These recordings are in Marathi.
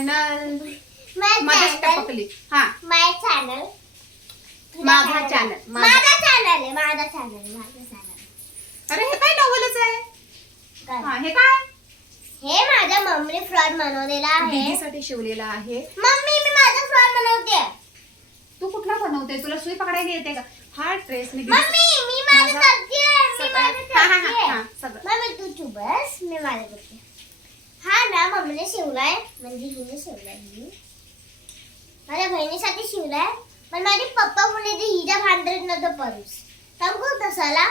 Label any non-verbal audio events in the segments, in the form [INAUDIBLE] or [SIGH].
चॅनल चॅनल टपकली हा. माय चॅनल माझा channel, माझा. चॅनल आहे माझा चॅनल माझा चॅनल अरे हे काय नवलच आहे? हा हे काय? हे माझ्या मम्मीने फ्रॉड बनवलेला आहे. दीदीसाठी शिवलेला आहे. मम्मी मी माझा फ्रॉड बनवते तू कुठला बनवते तुला सुई पकडायला येते का? हा ड्रेस मी दीदी- मम्मी मी माझं माझा- करते मी माझं हा, हा, हा, करते हा, सगळं. मम्मी तू तू बस मी माझं करते मम्मीने शिवलाय म्हणजे हिने शिवलाय ही। माझ्या बहिणीसाठी शिवलाय पण माझे पप्पा बोलले ते हिच्या भांडरीत नव्हतं परूस सांगू तसाला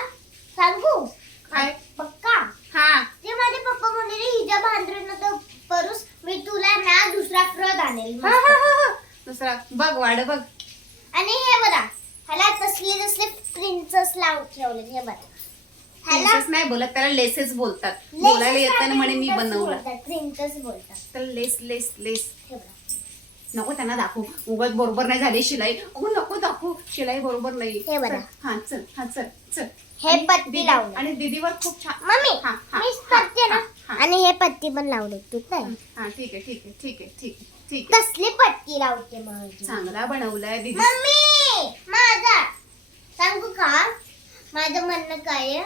सांगू काय पक्का? हा। ते माझे पप्पा बोलले हिच्या भांडरीत नव्हतं परूस मी तुला ना दुसरा फ्रॉड आणेल हा, हा, हा, हा. दुसरा। बघ वाढ बघ. आणि हे बघा. ह्याला तसले तसले प्रिन्सेस लावून ठेवले हे बघा. लेसेस नाही बोलत त्याला लेसेस बोलतात. बोलायला येताना म्हणे मी बनवलं. प्रिन्सेस बोलतात. तर लेस लेस लेस नको त्यांना दाखवू. उगत बरोबर नाही झाली शिलाई. अगो नको दाखवू. शिलाई बरोबर नाही. हे बघा. चल, हा चल हा चल चल. हे आणि पत्ती दीदी- लावलं. आणि दीदीवर खूप छान मम्मी हा, हा, मीच हा, करते ना. हा, हा. आणि हे पत्ती पण लावले तू काय हा ठीक आहे ठीक आहे ठीक आहे ठीक आहे ठीक आहे. कसली पट्टी लावते माझी? चांगला बनवलाय दीदी. मम्मी माझा सांगू का? माझं म्हणणं काय आहे?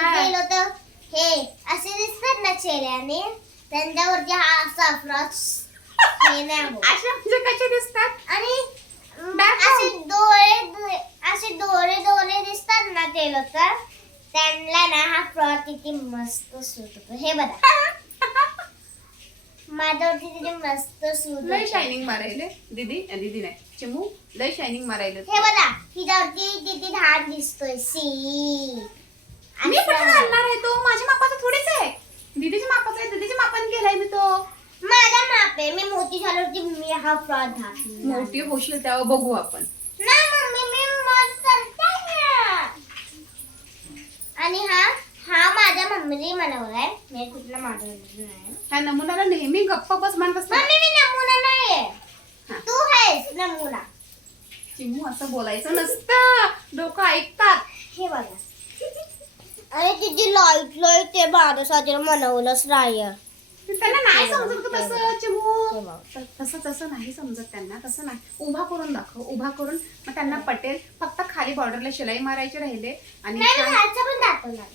काय? गेलो तर हे असे दिसतात ना चेहऱ्याने त्यांच्यावरती हा असा फ्रॉक हे नाही [LAUGHS] होत. अशा म्हणजे कसे दिसतात? आणि अं, दाखव. असे डोळे असे डोळे डोळे दिसतात ना ते लोक त्यांना ना हा फ्रॉक किती मस्त सूट होतो. हे बघा. [LAUGHS] माझ्यावरती किती मस्त सूट लय होतो. शायनिंग मारायले. दीदी अ, दीदी नाही. चिमू लय शायनिंग मारायले हे बघा हिच्यावरती किती धाड दिसतोय. सी मी कुठे घालणार आहे. तो? माझ्या मापाचा थोडीच आहे. दीदीच्या मापाचा आहे. दीदीच्या मापाने केलाय मी तो. माझा माप आहे. मी मोठी झाल्यावरती मी हा फ्रॉक घातला मोठी होशील तेव्हा बघू आपण. नाही मम्मी मी मत करते ना. आणि हा हा माझ्या मम्मीने बनवलाय मी कुठला मागवलेला नाही ह्या नमुनाला नेहमी गप्पा बस म्हणत असतात मम्मी मी नमुना हा. तू आहेस नमुना. चिमू असं बोलायचं नसतं. लोक ऐकतात. हे बघा. आणि तिची लाइट लाइट ते माझ्यासाठी बनवलंच नाही त्यांना नाही समजत का तसं चिमू. तसं तसं नाही समजत त्यांना तसं नाही. उभा करून दाखव उभा करून. मग त्यांना पटेल. फक्त खाली बॉर्डरला शिलाई मारायचे राहिले आणि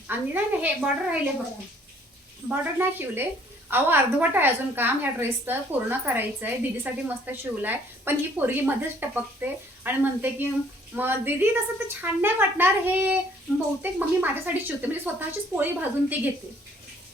आणि नाही नाही, हे बॉर्डर राहिले फक्त. बॉर्डर नाही शिवले. अहो अर्धवट आहे अजून काम. ह्या ड्रेसचं पूर्ण करायचंय. दीदीसाठी मस्त शिवलाय. पण ही पोरगी मध्येच टपकते आणि म्हणते की मग दीदी तसं तर छान नाही वाटणार हे. बहुतेक मम्मी माझ्यासाठी शिवते. म्हणजे स्वतःचीच पोळी भाजून ते घेते.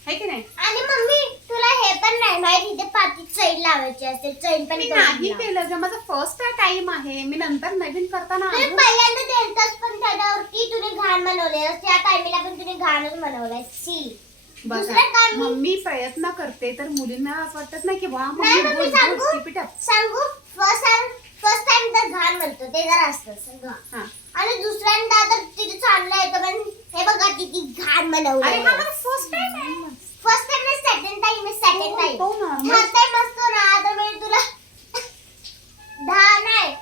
है की नाही? आणि मम्मी तुला हे पण नाही माहिती इथे पाठी चैन लावायची असते चैन पण मी नाही. केलं ग. माझा फर्स्ट टाइम आहे. मी नंतर नवीन करताना तुला अजून- पहिल्यांदा देलतास पण त्याच्यावरती तुने घाण बनवलेलं त्या टायमीला पण तुने घाणच बनवलाय सी बघा मम्मी प्रयत्न करते तर मुलींना असं वाटत नाही की वा मम्मी सांगू? फर्स्ट टाइम फर्स्ट टाइम तर घाण म्हणतो ते जरा असतं हा. आणि दुसऱ्यांदा तर तिथे चांगलं येतं पण हे बघा किती घाण अरे हा बनवलं फर्स्ट टाइम आहे. फर्स्ट टाइम नाही सेकंड टाइम आहे सेकंड टाइम तो normal. थर्ड टाइम असतो ना तर मी तुला दहा नाही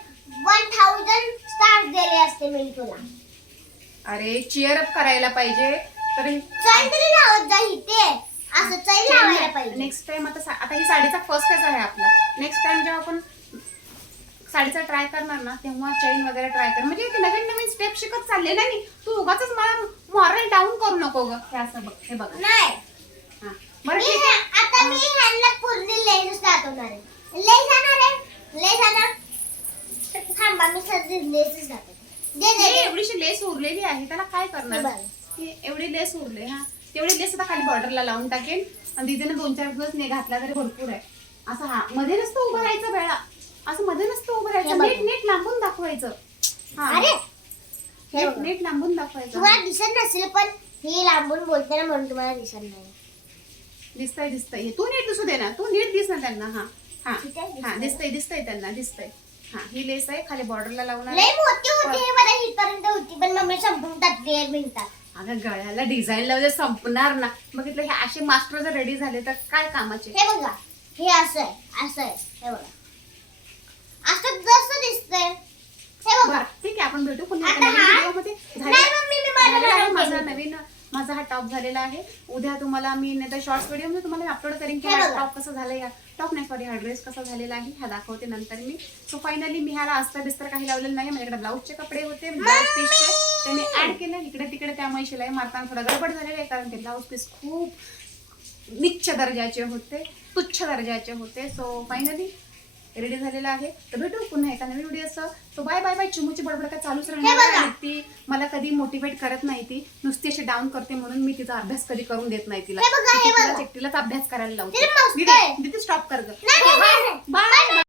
वन थाउजंड स्टार्स दिले असते मी तुला. अरे चिअर अप करायला पाहिजे. तर लावत जा इथे. असं चैन लावायला पाहिजे. नेक्स्ट टाइम आता सा- आता ही साडीचा फर्स्टच आहे आपला. नेक्स्ट टाइम जेव्हा आपण साडीचा ट्राय करणार ना तेव्हा चैन वगैरे ट्राय कर. म्हणजे ते नवीन नवीन स्टेप शिकत चालले ना मी. तू उगाच मला मॉरल डाऊन करू नको ग. हे असं बघ हे बघ. नाही. हा. बरं मी ठीक आहे. ह्या- आता मी ह्यांना पूर्ण लेस दाखवणार आहे. लेस जाणार आहे लेस जाणार थांबा मी सध्या लेसच दाखवते. दे दे हे दे. एवढीशी लेस उरलेली आहे त्याला काय हे करणार? बघ. हे एवढी लेस उरले हा. तेवढी लेस आता खाली बॉर्डरला लावून टाकेन. आणि तिथे दोन चार दिवस ने घातला तरी भरपूर आहे. असं हा. मध्ये नसतं उभं राहायचं वेळा असं मध्ये नसतं उभं राहायचं. नीट नीट लांबून दाखवायचं. हा. अरे! नीट लांबून दाखवायचं. तुम्हाला दिसत नसेल पण ही लांबून बोलते ना म्हणून तुम्हाला दिसत नाही. दिसतंय दिसतंय. तू नीट दिसू दे ना. तू नीट दिस ना त्यांना. हा. हा. हा दिसतंय. दिसतंय त्यांना. दिसतंय. हा ही लेस आहे. खाली बॉर्डरला लावणार लय. मोठी होती मला इथपर्यंत होती पण मम्मी संपून टाकते मिनिटात. अगं गळ्याला डिझाईन लावले संपणार ना. बघितलं हे असे मास्टर जर रेडी झाले तर काय कामाचे? हे बघा हे असं आहे असं आहे हे बघा. असं जसं दिसतंय हे बघा. बरं ठीक आहे आपण भेटू पुन्हा आता एका नवीन हा- व्हिडिओमध्ये. नाही मम्मी मी माझं झालेला. नवीन माझा हा टॉप झालेला आहे. उद्या तुम्हाला मी नाही तर शॉर्ट्स व्हिडिओ तुम्हाला अपलोड करेन की हे हा बघा. टॉप कसा झाला या. टॉप नाही सॉरी हा ड्रेस कसा झालेला आहे हा दाखवते नंतर मी. सो फायनली मी ह्याला अस्तर बिस्तर काही लावलेलं नाही माझ्याकडे ब्लाऊजचे कपडे होते ब्लाऊज पीसचे ते मी ऍड केले. इकडे तिकडे त्यामुळे शिलाई मारताना थोडा गडबड झालेला आहे कारण ते ब्लाऊज पीस खूप निच्च दर्जाचे होते तुच्छ दर्जाचे होते. सो फायनली रेडी झालेला आहे. तर भेटू पुन्हा एका नवीन video so bye bye bye चिमूची बडबड काय चालूच राहणार ती मला कधी मोटिवेट करत नाही ती. नुसती अशी डाऊन करते म्हणून मी तिचा अभ्यास कधी करून देत नाही तिला. एकटीलाच अभ्यास करायला तिला लावते स्टॉप कर. बाय